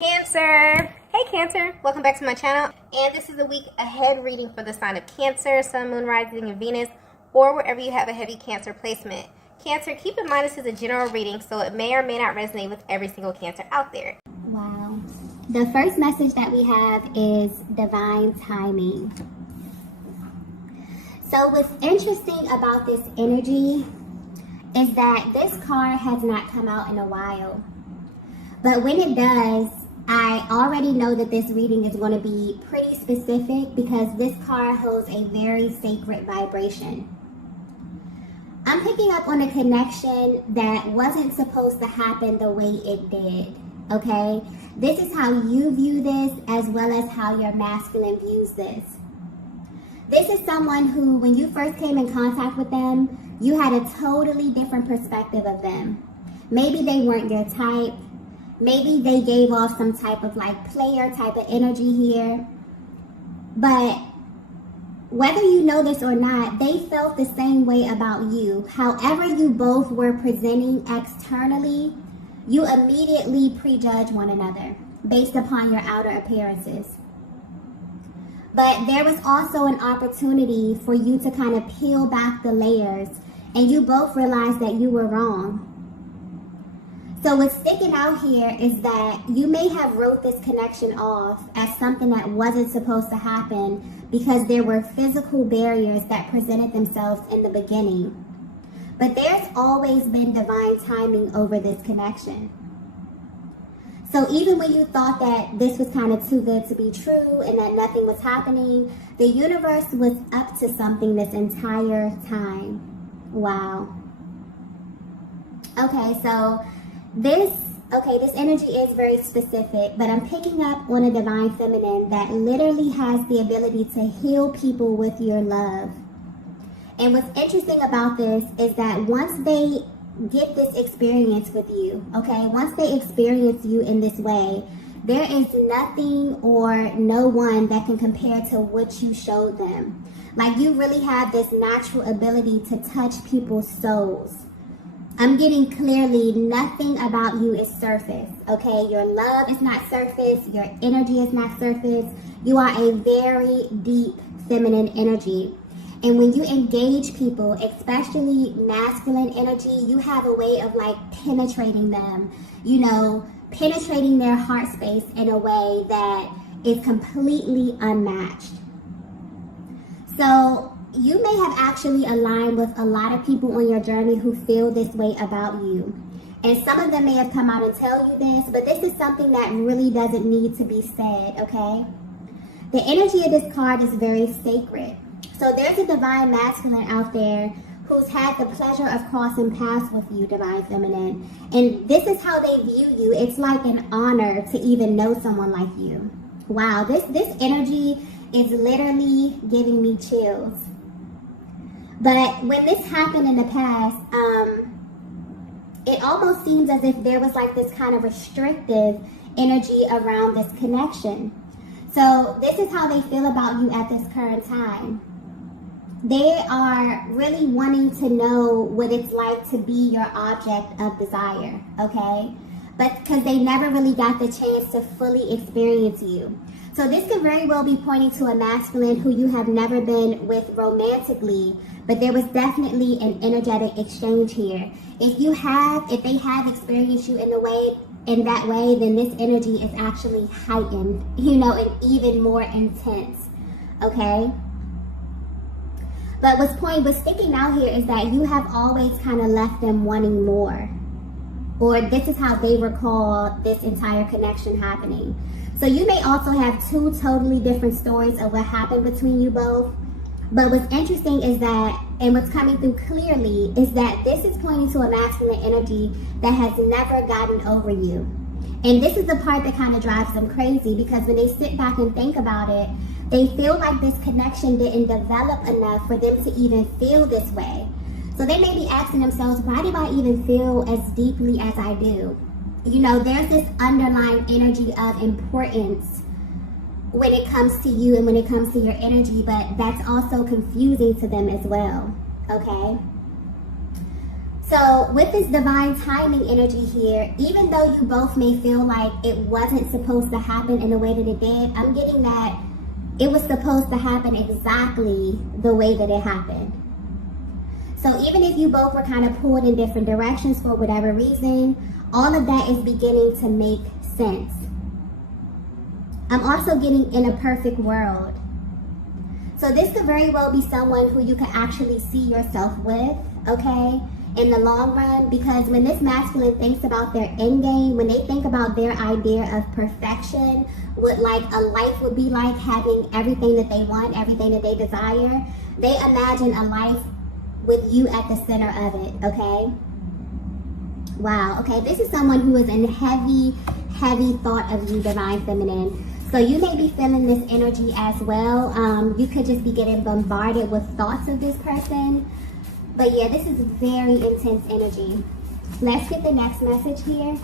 Cancer! Hey Cancer! Welcome back to my channel, and this is a week ahead reading for the sign of Cancer, Sun, Moon, Rising, and Venus, or wherever you have a heavy Cancer placement. Cancer, keep in mind this is a general reading, so it may or may not resonate with every single Cancer out there. Wow. The first message that we have is divine timing. So what's interesting about this energy is that this card has not come out in a while. But when it does, I already know that this reading is going to be pretty specific because this card holds a very sacred vibration. I'm picking up on a connection that wasn't supposed to happen the way it did, okay? This is how you view this as well as how your masculine views this. This is someone who, when you first came in contact with them, you had a totally different perspective of them. Maybe they weren't your type. Maybe they gave off some type of like player type of energy here. But whether you know this or not, they felt the same way about you. However you both were presenting externally, you immediately prejudge one another based upon your outer appearances. But there was also an opportunity for you to kind of peel back the layers, and you both realized that you were wrong. So what's sticking out here is that you may have wrote this connection off as something that wasn't supposed to happen because there were physical barriers that presented themselves in the beginning. But there's always been divine timing over this connection. So even when you thought that this was kind of too good to be true and that nothing was happening, the universe was up to something this entire time. Wow. Okay, so this energy is very specific, but I'm picking up on a divine feminine that literally has the ability to heal people with your love. And what's interesting about this is that once they get this experience with you, okay, once they experience you in this way, there is nothing or no one that can compare to what you showed them. Like, you really have this natural ability to touch people's souls. I'm getting clearly nothing about you is surface, okay? Your love is not surface. Your energy is not surface. You are a very deep feminine energy. And when you engage people, especially masculine energy, you have a way of like penetrating them, you know, penetrating their heart space in a way that is completely unmatched. So you may have actually aligned with a lot of people on your journey who feel this way about you. And some of them may have come out and tell you this, but this is something that really doesn't need to be said, okay? The energy of this card is very sacred. So there's a divine masculine out there who's had the pleasure of crossing paths with you, divine feminine. And this is how they view you. It's like an honor to even know someone like you. Wow, this energy is literally giving me chills. But when this happened in the past, it almost seems as if there was like this kind of restrictive energy around this connection. So this is how they feel about you at this current time. They are really wanting to know what it's like to be your object of desire, okay? But because they never really got the chance to fully experience you. So this could very well be pointing to a masculine who you have never been with romantically, but there was definitely an energetic exchange here. If they have experienced you in that way, then this energy is actually heightened, you know, and even more intense, okay? But what's sticking out here is that you have always kind of left them wanting more. Or this is how they recall this entire connection happening. So you may also have two totally different stories of what happened between you both. But what's interesting is that, and what's coming through clearly, is that this is pointing to a masculine energy that has never gotten over you. And this is the part that kind of drives them crazy, because when they sit back and think about it, they feel like this connection didn't develop enough for them to even feel this way. So they may be asking themselves, why do I even feel as deeply as I do? You know, there's this underlying energy of importance when it comes to you and when it comes to your energy, but that's also confusing to them as well, okay? So with this divine timing energy here, even though you both may feel like it wasn't supposed to happen in the way that it did, I'm getting that it was supposed to happen exactly the way that it happened. So even if you both were kind of pulled in different directions for whatever reason, all of that is beginning to make sense. I'm also getting in a perfect world. So this could very well be someone who you can actually see yourself with, okay, in the long run, because when this masculine thinks about their end game, when they think about their idea of perfection, what like a life would be like, having everything that they want, everything that they desire, they imagine a life with you at the center of it, okay? Wow, okay, this is someone who is in heavy thought of you, divine feminine. So you may be feeling this energy as well. You could just be getting bombarded with thoughts of this person. But yeah, this is very intense energy. Let's get the next message here.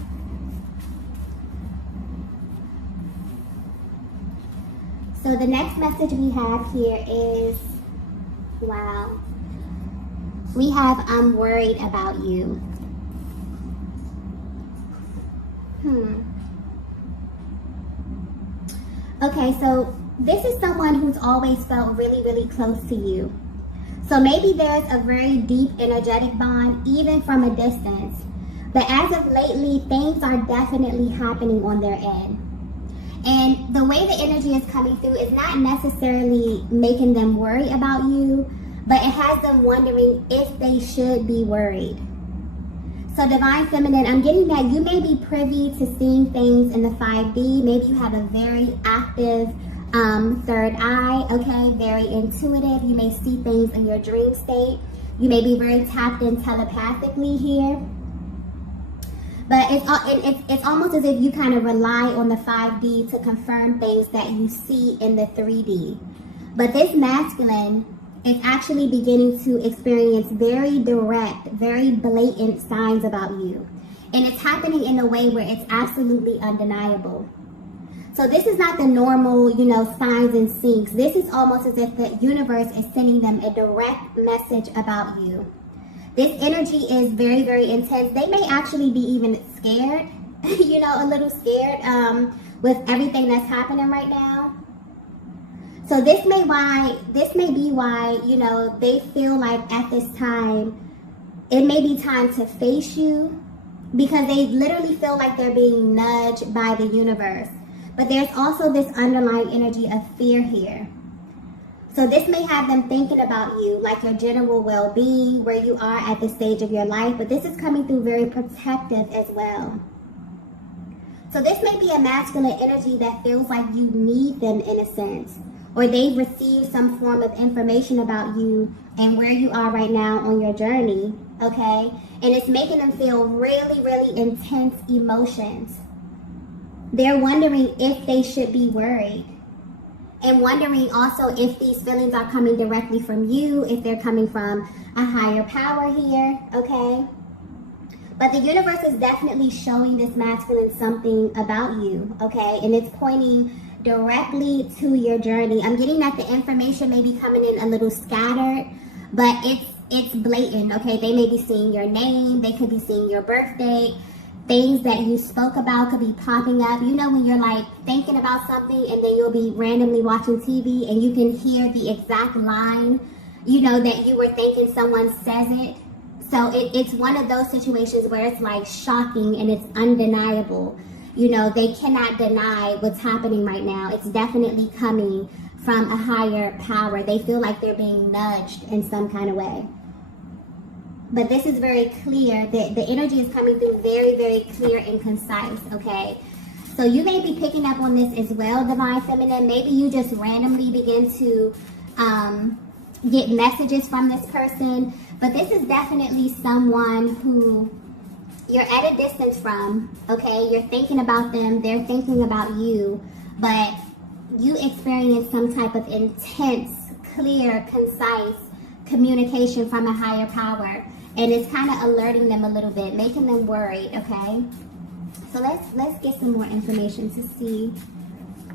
So the next message we have here is, wow. We have, I'm worried about you. Okay, so this is someone who's always felt really close to you. So maybe there's a very deep energetic bond, even from a distance. But as of lately, things are definitely happening on their end. And the way the energy is coming through is not necessarily making them worry about you, but it has them wondering if they should be worried. So divine feminine, I'm getting that you may be privy to seeing things in the 5D. Maybe you have a very active third eye, okay, very intuitive. You may see things in your dream state. You may be very tapped in telepathically here. But it's almost as if you kind of rely on the 5D to confirm things that you see in the 3D. But this masculine is actually beginning to experience very direct, very blatant signs about you. And it's happening in a way where it's absolutely undeniable. So this is not the normal, signs and syncs. This is almost as if the universe is sending them a direct message about you. This energy is very intense. They may actually be even scared, a little scared with everything that's happening right now. So this may be why, they feel like at this time, it may be time to face you, because they literally feel like they're being nudged by the universe. But there's also this underlying energy of fear here. So this may have them thinking about you, like your general well-being, where you are at this stage of your life, but this is coming through very protective as well. So this may be a masculine energy that feels like you need them in a sense, or they've received some form of information about you and where you are right now on your journey, okay? And it's making them feel really intense emotions. They're wondering if they should be worried, and wondering also if these feelings are coming directly from you, if they're coming from a higher power here, okay? But the universe is definitely showing this masculine something about you, okay? And it's pointing directly to your journey. I'm getting that the information may be coming in a little scattered, but it's blatant, okay? They may be seeing your name, they could be seeing your birthday, things that you spoke about could be popping up. When you're like thinking about something and then you'll be randomly watching TV and you can hear the exact line, that you were thinking someone says it. So it's one of those situations where it's like shocking and it's undeniable. They cannot deny what's happening right now. It's definitely coming from a higher power. They feel like they're being nudged in some kind of way. But this is very clear. The energy is coming through very clear and concise, okay? So you may be picking up on this as well, divine feminine. Maybe you just randomly begin to get messages from this person. But this is definitely someone who you're at a distance from, okay? You're thinking about them, they're thinking about you, but you experience some type of intense, clear, concise communication from a higher power. And it's kind of alerting them a little bit, making them worried, okay? So let's get some more information to see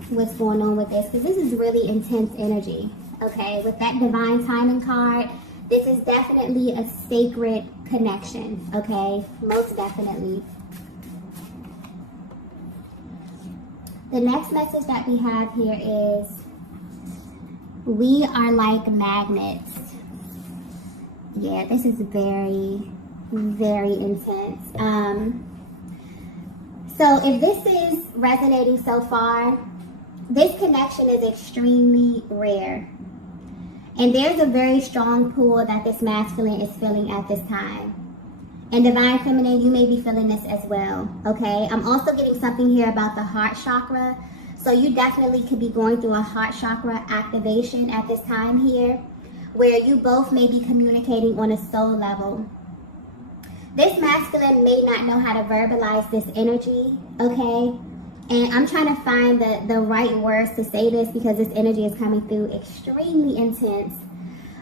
what's going on with this, because this is really intense energy, okay? With that divine timing card, this is definitely a sacred connection, okay? Most definitely. The next message that we have here is, we are like magnets. Yeah, this is very, very intense. So if this is resonating so far, this connection is extremely rare. And there's a very strong pull that this masculine is feeling at this time. And Divine Feminine, you may be feeling this as well, okay? I'm also getting something here about the heart chakra. So you definitely could be going through a heart chakra activation at this time here, where you both may be communicating on a soul level. This masculine may not know how to verbalize this energy, okay? And I'm trying to find the right words to say this because this energy is coming through extremely intense.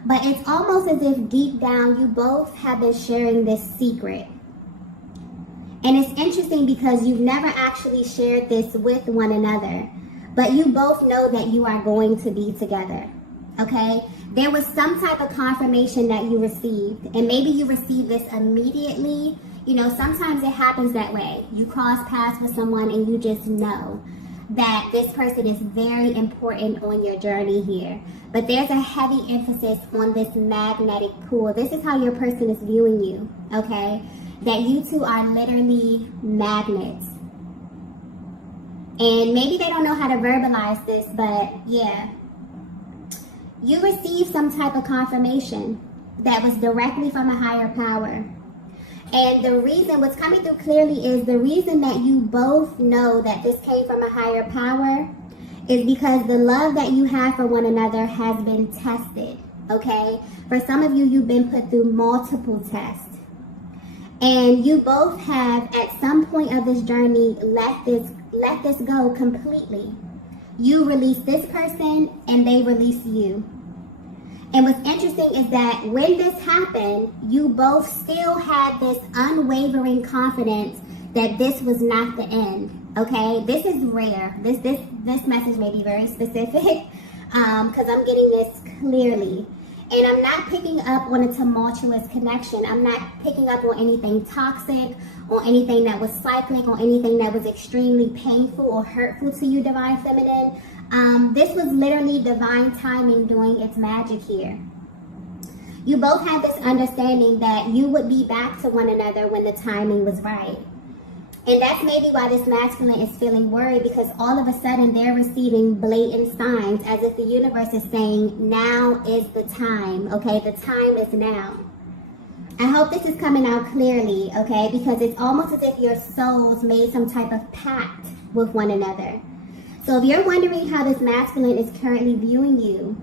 But it's almost as if deep down you both have been sharing this secret. And it's interesting because you've never actually shared this with one another. But you both know that you are going to be together, okay? There was some type of confirmation that you received. And maybe you received this immediately. You know, sometimes it happens that way. You cross paths with someone and you just know that this person is very important on your journey here. But there's a heavy emphasis on this magnetic pull. This is how your person is viewing you, okay? That you two are literally magnets. And maybe they don't know how to verbalize this, but yeah. You received some type of confirmation that was directly from a higher power. And the reason, what's coming through clearly is the reason that you both know that this came from a higher power is because the love that you have for one another has been tested, okay? For some of you, you've been put through multiple tests. And you both have, at some point of this journey, let this go completely. You release this person and they release you. And what's interesting is that when this happened, you both still had this unwavering confidence that this was not the end, okay? This is rare. This message may be very specific because I'm getting this clearly. And I'm not picking up on a tumultuous connection. I'm not picking up on anything toxic, or anything that was cyclic, or anything that was extremely painful or hurtful to you, Divine Feminine. This was literally divine timing doing its magic here. You both had this understanding that you would be back to one another when the timing was right. And that's maybe why this masculine is feeling worried, because all of a sudden they're receiving blatant signs as if the universe is saying, now is the time, okay? The time is now. I hope this is coming out clearly, okay? Because it's almost as if your souls made some type of pact with one another. So if you're wondering how this masculine is currently viewing you,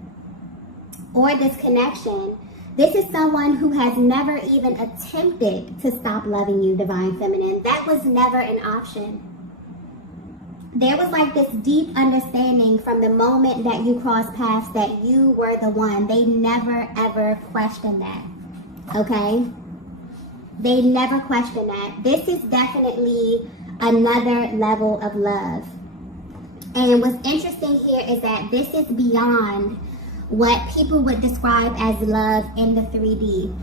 or this connection, this is someone who has never even attempted to stop loving you, Divine Feminine. That was never an option. There was like this deep understanding from the moment that you crossed paths that you were the one. They never ever questioned that, okay? They never questioned that. This is definitely another level of love. And what's interesting here is that this is beyond what people would describe as love in the 3D.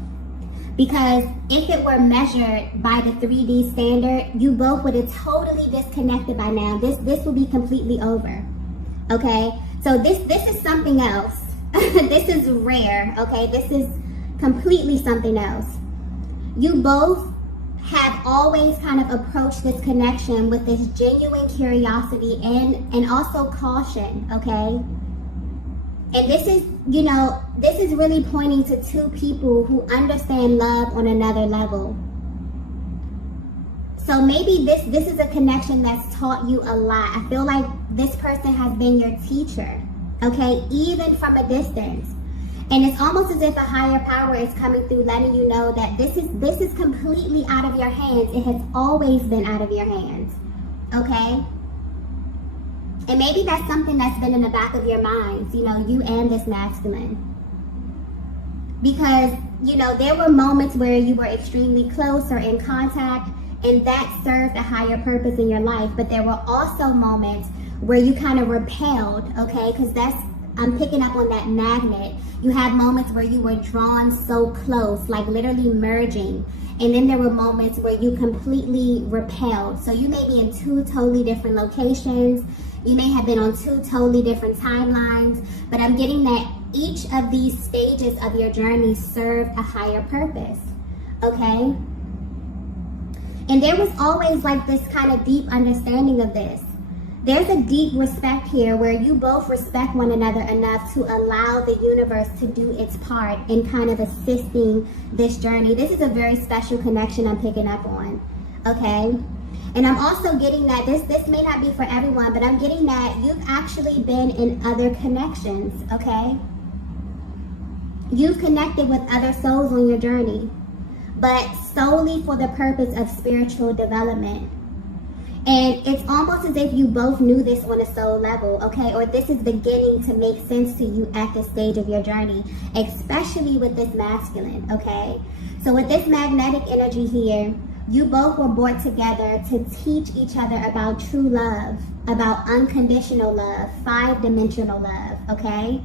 Because if it were measured by the 3D standard, you both would have totally disconnected by now. This would be completely over, okay? So this is something else. This is rare, okay? This is completely something else. You both have always kind of approached this connection with this genuine curiosity and also caution, okay? And this is, you know, this is really pointing to two people who understand love on another level. So maybe this is a connection that's taught you a lot. I feel like this person has been your teacher, okay, even from a distance. And it's almost as if a higher power is coming through, letting you know that this is completely out of your hands. It has always been out of your hands, okay? And maybe that's something that's been in the back of your minds, you know, you and this masculine. Because, you know, there were moments where you were extremely close or in contact, and that served a higher purpose in your life. But there were also moments where you kind of repelled, okay? Because that's I'm picking up on that magnet. You had moments where you were drawn so close, like literally merging. And then there were moments where you completely repelled. So you may be in two totally different locations. You may have been on two totally different timelines. But I'm getting that each of these stages of your journey served a higher purpose. Okay? And there was always like this kind of deep understanding of this. There's a deep respect here where you both respect one another enough to allow the universe to do its part in kind of assisting this journey. This is a very special connection I'm picking up on, okay? And I'm also getting that this may not be for everyone, but I'm getting that you've actually been in other connections, okay? You've connected with other souls on your journey, but solely for the purpose of spiritual development. And it's almost as if you both knew this on a soul level, okay? Or this is beginning to make sense to you at this stage of your journey, especially with this masculine, okay? So with this magnetic energy here, you both were brought together to teach each other about true love, about unconditional love, 5-dimensional love, okay?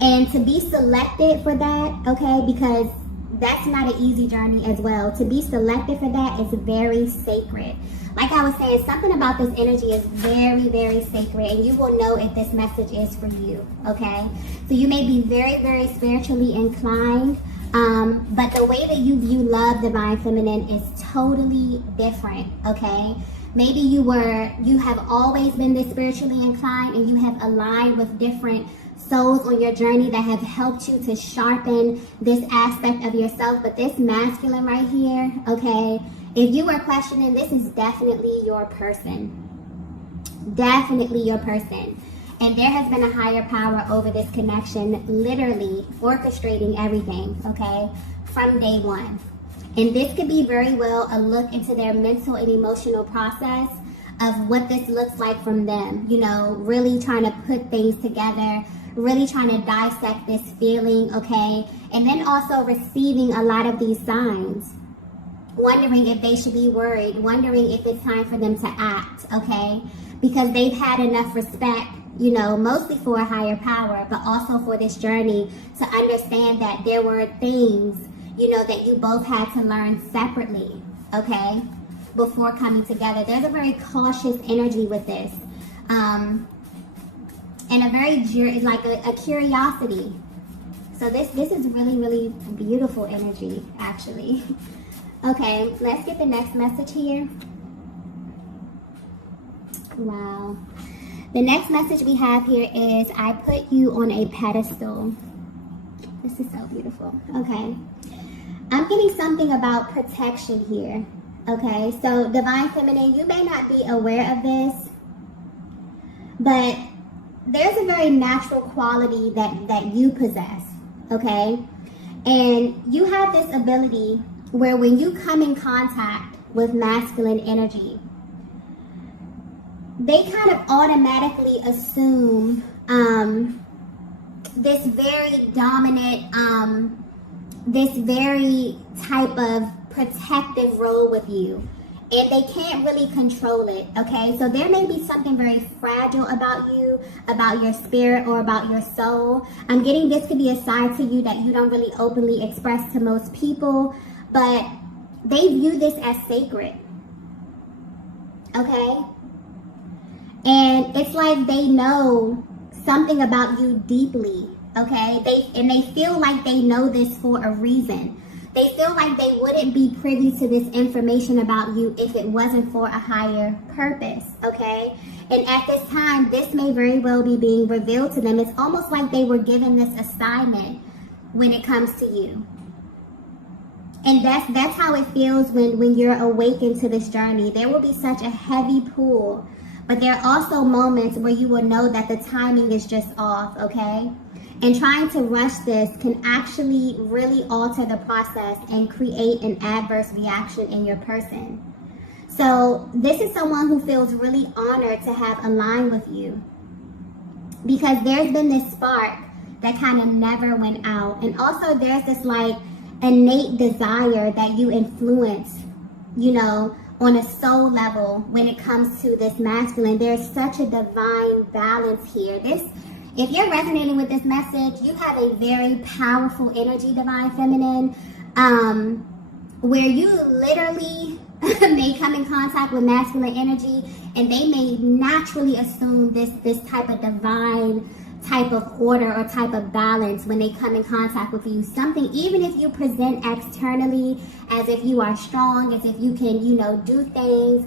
And to be selected for that, okay, because that's not an easy journey as well. To be selected for that is very sacred. Like I was saying, something about this energy is very, very sacred, and you will know if this message is for you, okay? So you may be very, very spiritually inclined, but the way that you view love, divine feminine, is totally different, okay? Maybe you have always been this spiritually inclined, and you have aligned with different souls on your journey that have helped you to sharpen this aspect of yourself. But this masculine right here, okay, if you are questioning, this is definitely your person. Definitely your person. And there has been a higher power over this connection, literally orchestrating everything, okay, from day one. And this could be very well a look into their mental and emotional process of what this looks like from them. You know, really trying to put things together, really trying to dissect this feeling, okay? And then also receiving a lot of these signs. Wondering if they should be worried, wondering if it's time for them to act, okay? Because they've had enough respect, you know, mostly for a higher power, but also for this journey to understand that there were things, you know, that you both had to learn separately, okay, before coming together. There's a very cautious energy with this, and a very, like a curiosity. So this is really, really beautiful energy, actually. Okay, let's get the next message here. Wow. The next message we have here is, I put you on a pedestal. This is so beautiful. Okay. I'm getting something about protection here. Okay, so divine feminine, you may not be aware of this, but there's a very natural quality that you possess. Okay, and you have this ability where when you come in contact with masculine energy, they kind of automatically assume this very dominant, this very type of protective role with you. And they can't really control it, okay? So there may be something very fragile about you, about your spirit, or about your soul. I'm getting this could be a side to you that you don't really openly express to most people, but they view this as sacred, okay? And it's like they know something about you deeply, okay? They feel like they know this for a reason. They feel like they wouldn't be privy to this information about you if it wasn't for a higher purpose, okay? And at this time, this may very well be being revealed to them. It's almost like they were given this assignment when it comes to you. And that's how it feels when you're awakened to this journey. There will be such a heavy pull, but there are also moments where you will know that the timing is just off, okay? And trying to rush this can actually really alter the process and create an adverse reaction in your person. So this is someone who feels really honored to have aligned with you, because there's been this spark that kind of never went out. And also there's this like innate desire that you influence, you know, on a soul level when it comes to this masculine. There's such a divine balance here. This If you're resonating with this message, you have a very powerful energy, Divine Feminine, where you literally may come in contact with masculine energy, and they may naturally assume this type of divine type of order or type of balance when they come in contact with you. Something, even if you present externally as if you are strong, as if you can, do things,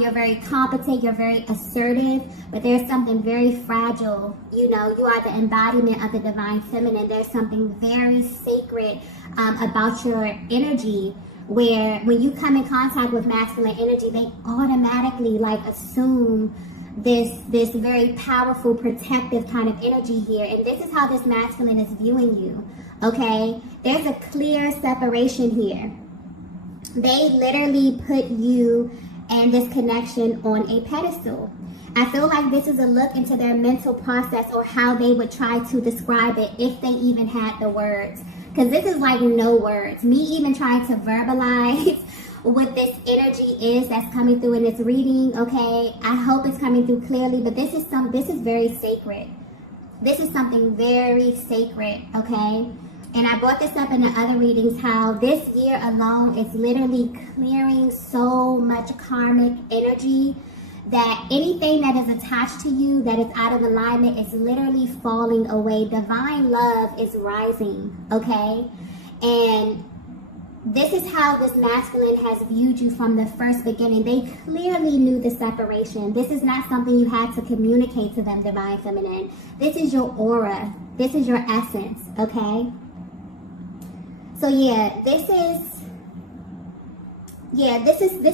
you're very competent, you're very assertive, but there's something very fragile. You are the embodiment of the Divine Feminine. There's something very sacred about your energy, where when you come in contact with masculine energy, they automatically assume this very powerful protective kind of energy here, and this is how this masculine is viewing you. Okay, there's a clear separation here. They literally put you and this connection on a pedestal. I feel like this is a look into their mental process, or how they would try to describe it if they even had the words, because this is no words. Me even trying to verbalize what this energy is that's coming through in this reading, okay? I hope it's coming through clearly, but this is very sacred. This is something very sacred, okay? And I brought this up in the other readings, how this year alone is literally clearing so much karmic energy, that anything that is attached to you that is out of alignment is literally falling away. Divine love is rising, okay? And this is how this masculine has viewed you from the first beginning. They clearly knew the separation. This is not something you had to communicate to them, Divine Feminine. This is your aura. This is your essence, okay? So this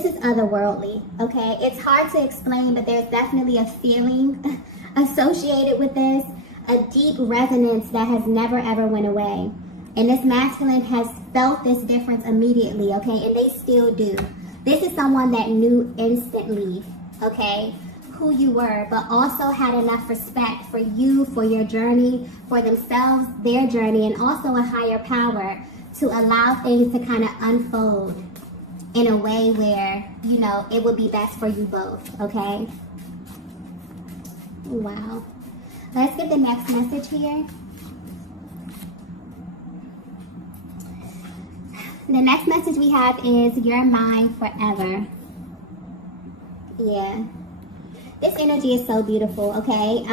is otherworldly, okay? It's hard to explain, but there's definitely a feeling associated with this, a deep resonance that has never ever went away. And this masculine has felt this difference immediately, okay? And they still do. This is someone that knew instantly, okay, who you were, but also had enough respect for you, for your journey, for themselves, their journey, and also a higher power to allow things to kind of unfold in a way where, it would be best for you both, okay? Wow. Let's get the next message here. The next message we have is, you're mine forever. Yeah. This energy is so beautiful, okay?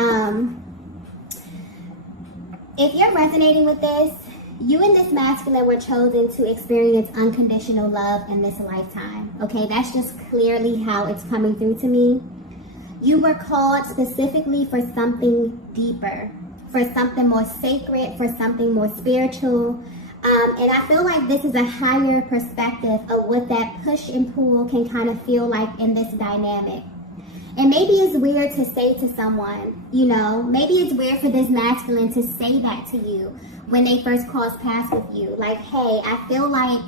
If you're resonating with this, you and this masculine were chosen to experience unconditional love in this lifetime, okay? That's just clearly how it's coming through to me. You were called specifically for something deeper, for something more sacred, for something more spiritual. And I feel like this is a higher perspective of what that push and pull can kind of feel like in this dynamic. And maybe it's weird to say to someone, maybe it's weird for this masculine to say that to you when they first cross paths with you. Like, hey, I feel like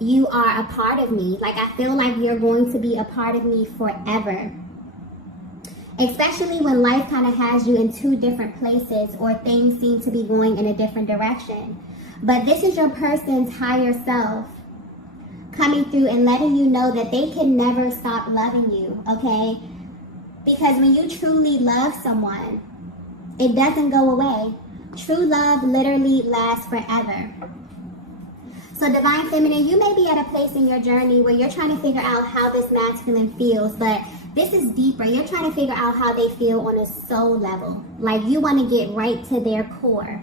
you are a part of me. Like, I feel like you're going to be a part of me forever. Especially when life kind of has you in two different places, or things seem to be going in a different direction. But this is your person's higher self coming through and letting you know that they can never stop loving you, okay? Because when you truly love someone, it doesn't go away. True love literally lasts forever. So Divine Feminine, you may be at a place in your journey where you're trying to figure out how this masculine feels, but this is deeper. You're trying to figure out how they feel on a soul level. Like, you want to get right to their core.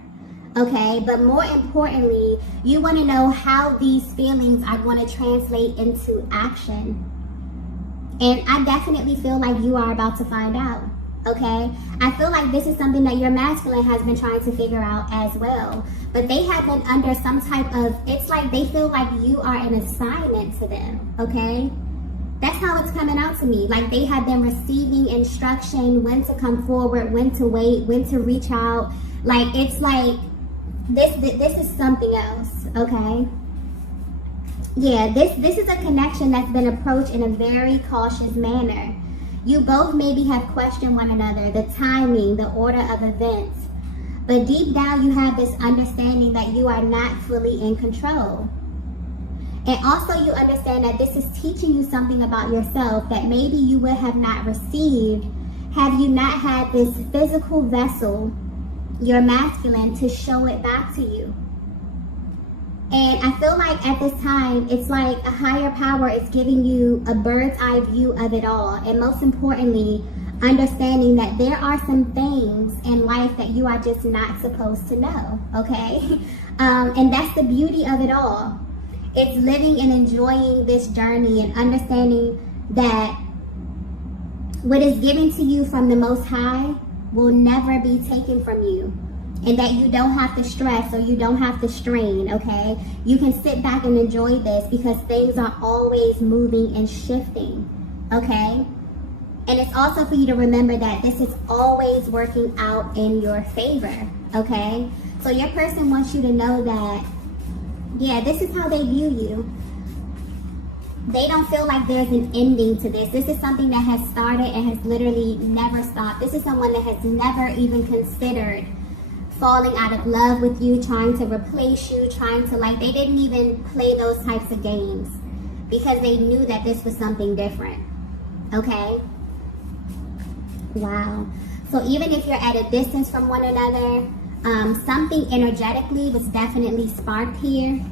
Okay, but more importantly, you want to know how these feelings are going to translate into action. And I definitely feel like you are about to find out. Okay, I feel like this is something that your masculine has been trying to figure out as well. But they have been under some type of, it's like they feel like you are an assignment to them. Okay, that's how it's coming out to me. Like, they have been receiving instruction, when to come forward, when to wait, when to reach out. Like, it's like, this is something else, okay? Yeah, this is a connection that's been approached in a very cautious manner. You both maybe have questioned one another, the timing, the order of events. But deep down, you have this understanding that you are not fully in control. And also, you understand that this is teaching you something about yourself that maybe you would have not received had you not had this physical vessel your masculine to show it back to you. And I feel like at this time, it's like a higher power is giving you a bird's eye view of it all. And most importantly, understanding that there are some things in life that you are just not supposed to know, okay? And that's the beauty of it all. It's living and enjoying this journey and understanding that what is given to you from the Most High will never be taken from you. And that you don't have to stress or you don't have to strain, okay? You can sit back and enjoy this because things are always moving and shifting, okay? And it's also for you to remember that this is always working out in your favor, okay? So your person wants you to know that, yeah, this is how they view you. They don't feel like there's an ending to this. This is something that has started and has literally never stopped. This is someone that has never even considered falling out of love with you, trying to replace you, trying to, like, they didn't even play those types of games because they knew that this was something different, okay? Wow. So even if you're at a distance from one another, something energetically was definitely sparked here.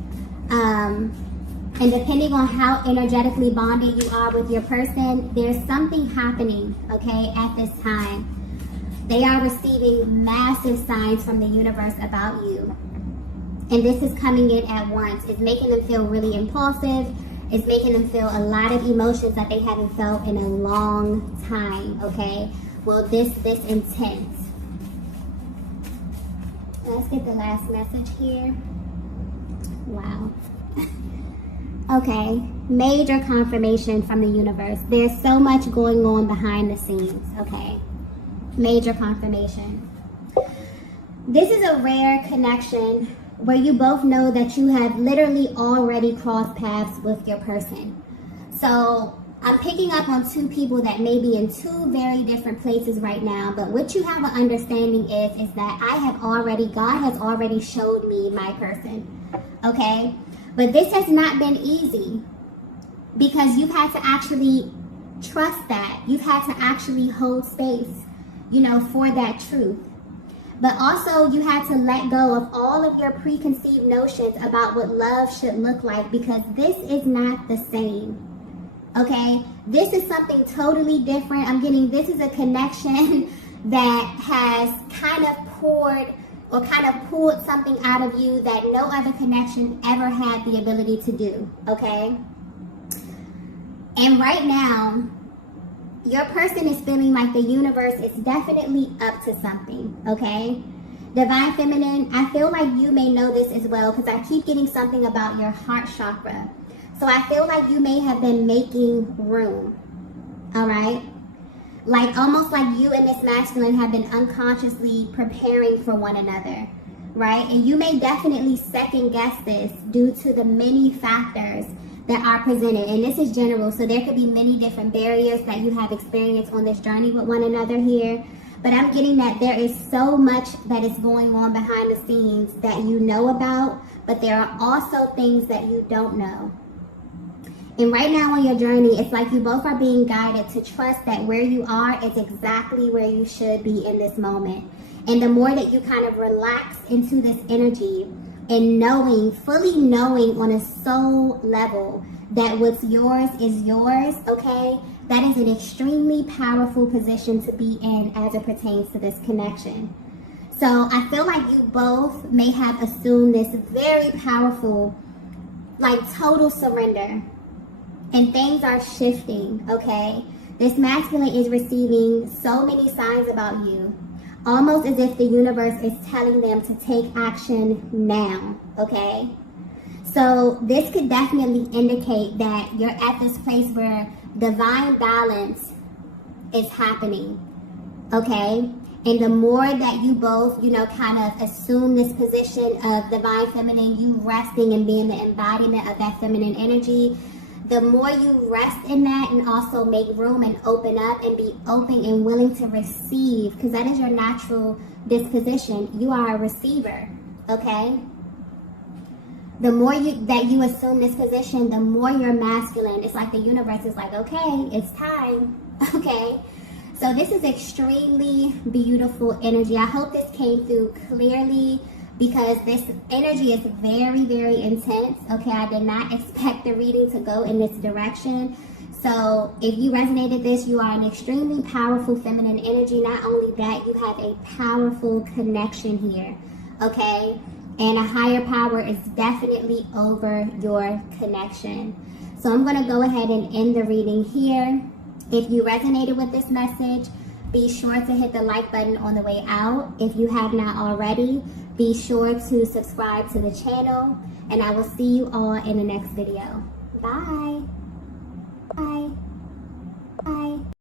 And depending on how energetically bonded you are with your person, there's something happening, okay, at this time. They are receiving massive signs from the universe about you. And this is coming in at once. It's making them feel really impulsive. It's making them feel a lot of emotions that they haven't felt in a long time, okay? Well, this intense. Let's get the last message here. Wow. Okay, major confirmation from the universe. There's so much going on behind the scenes, okay? Major confirmation. This is a rare connection where you both know that you have literally already crossed paths with your person. So I'm picking up on two people that may be in two very different places right now, but what you have an understanding is that God has already showed me my person, okay? But this has not been easy because you've had to actually trust that. You've had to actually hold space, you know, for that truth. But also you had to let go of all of your preconceived notions about what love should look like because this is not the same. Okay, this is something totally different. I'm getting, this is a connection that has kind of pulled something out of you that no other connection ever had the ability to do, okay? And right now, your person is feeling like the universe is definitely up to something, okay? Divine Feminine, I feel like you may know this as well because I keep getting something about your heart chakra. So I feel like you may have been making room, all right? Like almost like you and this masculine have been unconsciously preparing for one another, right? And you may definitely second guess this due to the many factors that are presented. And this is general, so there could be many different barriers that you have experienced on this journey with one another here. But I'm getting that there is so much that is going on behind the scenes that you know about, but there are also things that you don't know. And right now on your journey, it's like you both are being guided to trust that where you are is exactly where you should be in this moment. And the more that you kind of relax into this energy and knowing, fully knowing on a soul level that what's yours is yours, okay? That is an extremely powerful position to be in as it pertains to this connection. So I feel like you both may have assumed this very powerful, like total surrender. And things are shifting, okay? This masculine is receiving so many signs about you, almost as if the universe is telling them to take action now, okay? So this could definitely indicate that you're at this place where divine balance is happening, okay? And the more that you both, you know, kind of assume this position of divine feminine, you resting and being the embodiment of that feminine energy, the more you rest in that and also make room and open up and be open and willing to receive, because that is your natural disposition. You are a receiver, okay? The more that you assume this position, the more you're masculine. It's like the universe is like, okay, it's time, okay? So this is extremely beautiful energy. I hope this came through clearly because this energy is very, very intense. Okay, I did not expect the reading to go in this direction. So if you resonated this, you are an extremely powerful feminine energy. Not only that, you have a powerful connection here. Okay, and a higher power is definitely over your connection. So I'm going to go ahead and end the reading here. If you resonated with this message, be sure to hit the like button on the way out. If you have not already, be sure to subscribe to the channel, and I will see you all in the next video. Bye. Bye.